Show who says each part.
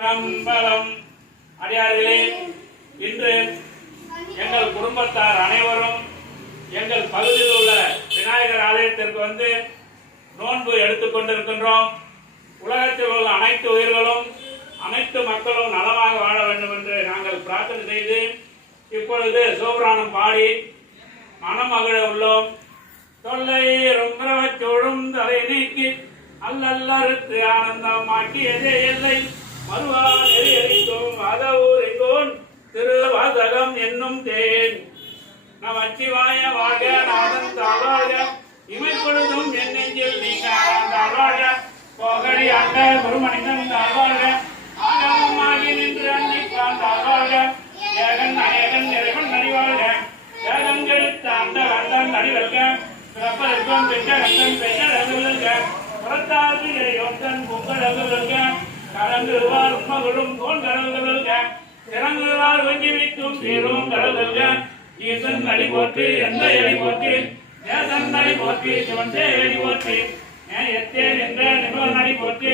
Speaker 1: நம்பலம் அடியார்களே இன்று எங்கள் குடும்பத்தார் அனைவரும் எங்கள் பகுதியில் உள்ள விநாயகர் ஆலயத்திற்கு வந்து நோன்பு எடுத்துக் கொண்டிருக்கின்றோம். உலகத்தில் உள்ள அனைத்து உயிர்களும் அனைத்து மக்களும் நலமாக வாழ வேண்டும் என்று நாங்கள் பிரார்த்தனை செய்து இப்பொழுது சோபராணம் பாடி மனமகிழ உள்ளோம். தொல்லை ரொம்ப சோழும் தலை நீக்கி அல்லல்லறுத்து ஆனந்தமாக்கியதே எல்லை மறுவா நெறியறித்தோம் அதூரிகோன் திருவாதகம் என்னும் தேன். நமச்சிவாய வாக நாதன் தாவாக இமை பொழுதும் என் நெஞ்சில் நீங்க தாழ்வாக போகடி ஆண்ட குருமணிகன் ஆகமமாகி நின்று அன்னைக்கான் தாழ்வாக ஏகன் நாயகன் இறைவன் நடிவாழ்க ஏகன் அந்த நடிவல்க பிறப்பதற்கும் பெற்ற ரத்தம் பெற்ற ரகுவல்க. புறத்தாது இறையோத்தன் பொங்கல் ரகுவல்க கலந்துருவார் உண்மகளும் கோன் கடவுள்க இறங்குவார் வங்கி வைக்கும் பேரும் கடவுள்க ஈசன் நடி போற்றி எந்த எடை போற்றி. நேசன் நடி போற்றி சிவன் சேடி போற்றி. நேயத்தே என்ற நிபுணர் நடி போற்றி.